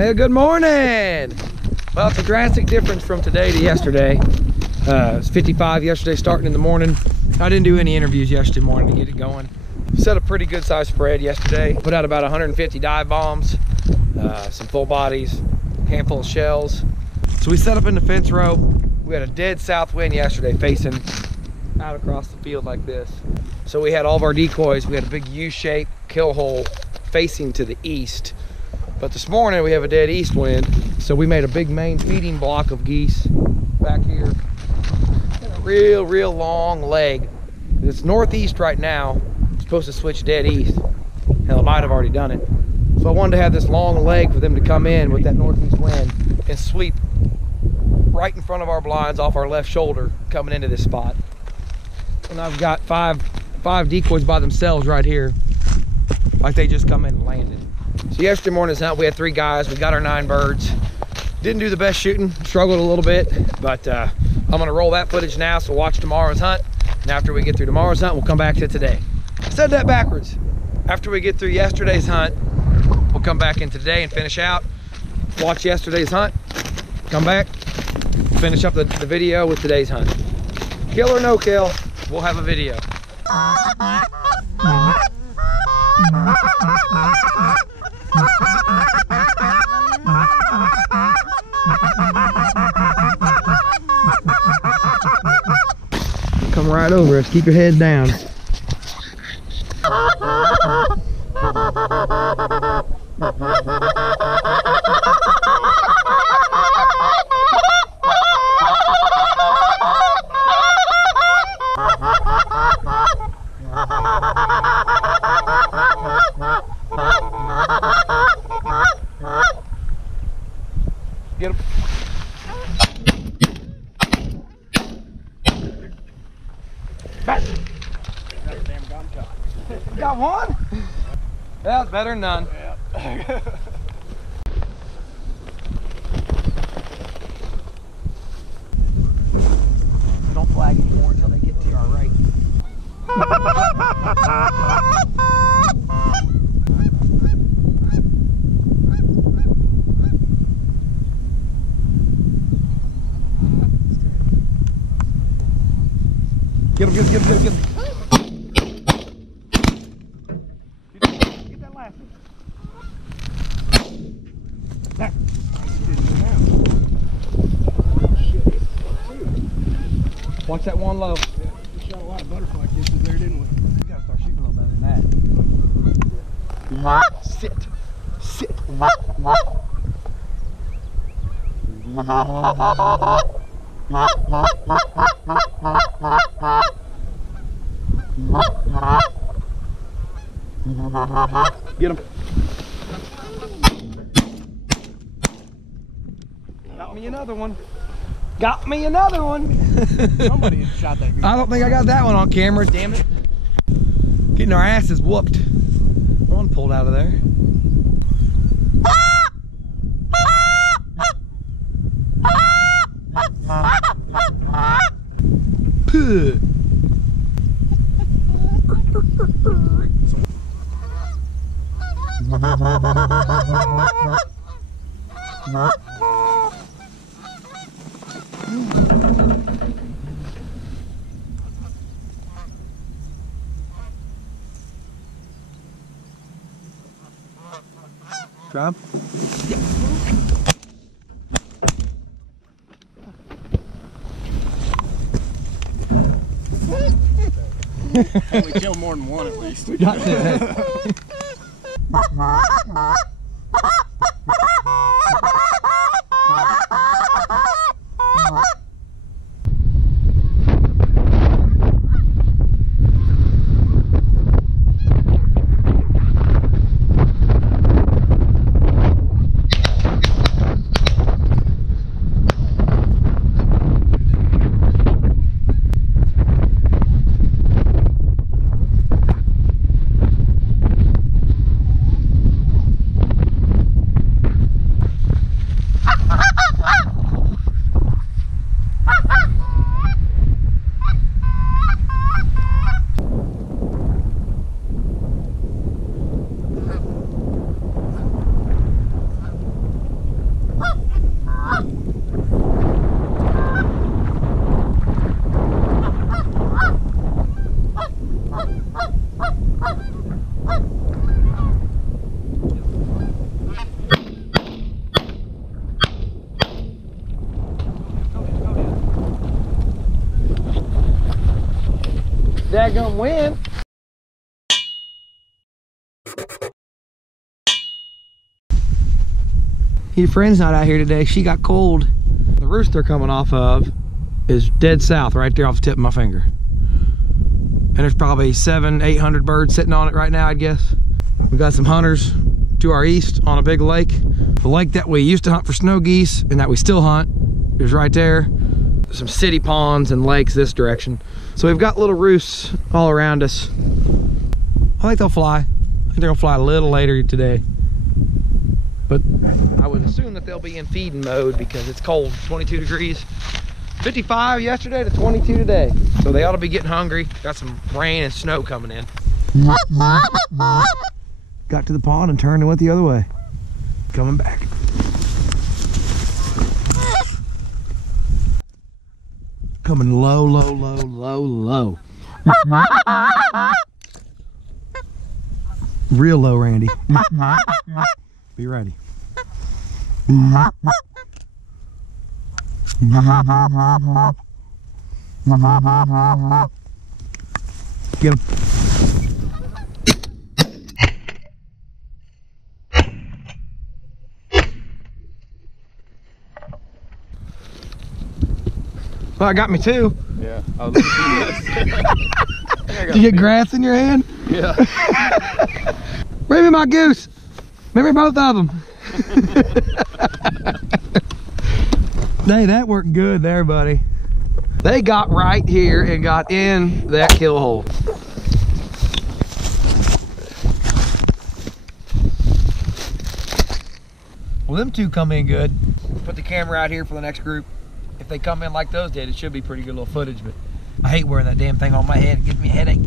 Hey, good morning. Well, it's a drastic difference from today to yesterday. It was 55 yesterday starting in the morning. I didn't do any interviews yesterday morning to get it going. Set a pretty good size spread yesterday. Put out about 150 dive bombs, some full bodies, a handful of shells. So we set up in the fence row. We had a dead south wind yesterday facing out across the field like this. So we had all of our decoys. We had a big U-shaped kill hole facing to the east. But this morning we have a dead east wind. So we made a big main feeding block of geese back here. And a real long leg. It's northeast right now. It's supposed to switch dead east. Hell, it might have already done it. So I wanted to have this long leg for them to come in with that northeast wind and sweep right in front of our blinds off our left shoulder coming into this spot. And I've got five decoys by themselves right here, like they just come in and landed. So yesterday morning's hunt, we had 3 guys. We got our 9 birds. Didn't do the best shooting, struggled a little bit, but I'm gonna roll that footage now, so watch tomorrow's hunt. And after we get through tomorrow's hunt, we'll come back to today. I said that backwards. After we get through yesterday's hunt, we'll come back in today and finish out. Watch yesterday's hunt, come back, finish up the video with today's hunt. Kill or no kill, we'll have a video. Come right over us, keep your head down. Get him. Back. Damn gun shot. Got one? That's better than none. Yeah. Don't flag anymore until they get to our right. Get him, get him. Get that last one. There. Watch that one low. Yeah, we shot a lot of butterfly kisses there, didn't we? We gotta start shooting a little better than that. Sit. Sit. Get him. Got me another one. Got me another one. Somebody shot that goose. I don't think I got that one on camera, damn it. Getting our asses whooped. One pulled out of there. Drop. We killed more than one at least. We got that. daggum wind. Your friend's not out here today. She got cold. The roost they're coming off of is dead south, right there off the tip of my finger. And there's probably 700-800 birds sitting on it right now, I'd guess. We got some hunters to our east on a big lake. The lake that we used to hunt for snow geese and that we still hunt is right there. Some city ponds and lakes this direction. So we've got little roosts all around us. I think they'll fly. I think they're gonna fly a little later today. But I would assume that they'll be in feeding mode because it's cold, 22 degrees. 55 yesterday to 22 today. So they ought to be getting hungry. Got some rain and snow coming in. Got to the pond and turned and went the other way. Coming back. Coming low, low, low, low, low. Real low, Randy. Be ready. Get him. Well, I got me too. Yeah, I was looking through this. Did you get grass in your hand? Yeah. Bring me my goose. Bring me both of them. Hey, that worked good there, buddy. They got right here and got in that kill hole. Well, them two come in good. Put the camera out here for the next group. If they come in like those did, it should be pretty good little footage, but I hate wearing that damn thing on my head. It gives me a headache.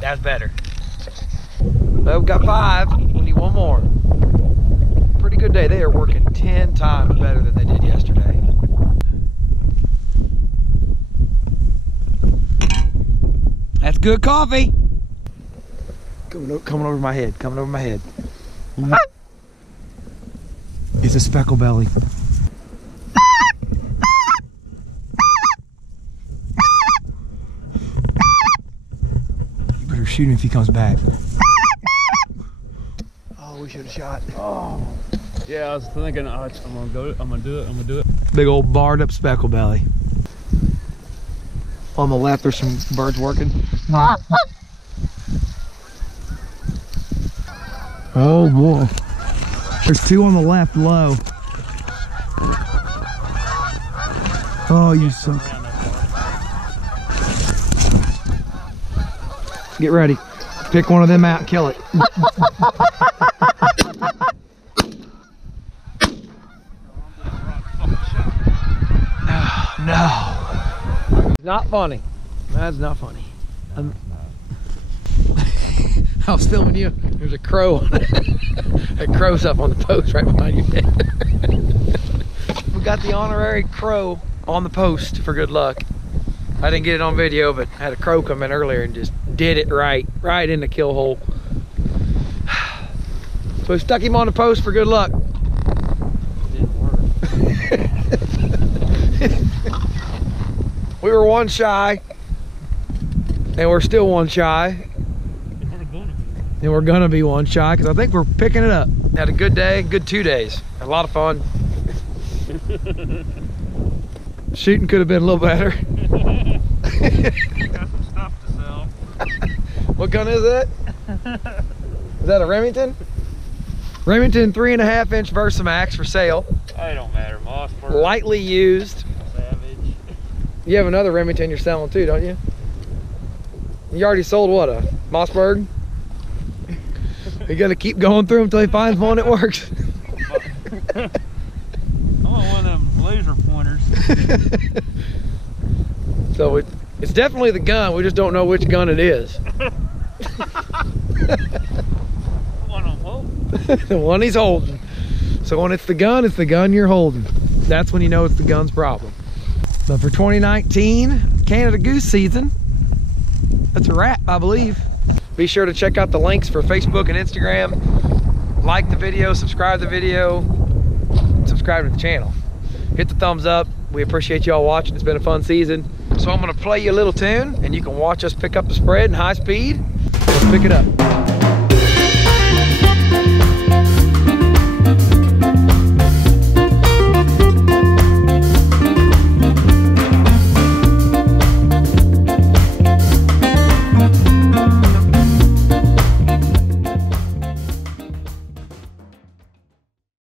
That's better. Well, we've got 5. We need one more. Pretty good day. They are working 10 times better than they did yesterday. That's good coffee. Coming over my head. Coming over my head. It's a speckle belly. Shoot him if he comes back. Oh, we should have shot. Oh. Yeah, I was thinking, oh, I'm gonna do it. Big old barred up speckle belly. On the left, there's some birds working. Oh boy. There's 2 on the left low. Oh, you suck. Get ready. Pick one of them out and kill it. No. Not funny. That's not funny. I was filming you. There's a crow. That crow's up on the post right behind your head. We got the honorary crow on the post for good luck. I didn't get it on video, but I had a crow come in earlier and just did it right in the kill hole. So we stuck him on the post for good luck. It didn't work. We were one shy, and we're still one shy. And we're gonna be one shy because I think we're picking it up. Had a good day, good 2 days. Had a lot of fun. Shooting could have been a little better. Got some stuff to sell. What gun is it? Is that a Remington? Remington 3.5-inch Versamax for sale. It don't matter. Mossberg. Lightly used. Savage. You have another Remington you're selling too, don't you? You already sold what, a Mossberg? You're gonna keep going through them until he finds one that works. I want one of them laser pointers. So it's definitely the gun, we just don't know which gun it is. The one I'm holding. The one he's holding. So when it's the gun you're holding. That's when you know it's the gun's problem. But for 2019 Canada goose season, that's a wrap, I believe. Be sure to check out the links for Facebook and Instagram. Like the video, subscribe to the video, subscribe to the channel. Hit the thumbs up. We appreciate y'all watching. It's been a fun season. So I'm gonna play you a little tune and you can watch us pick up the spread in high speed. Let's pick it up.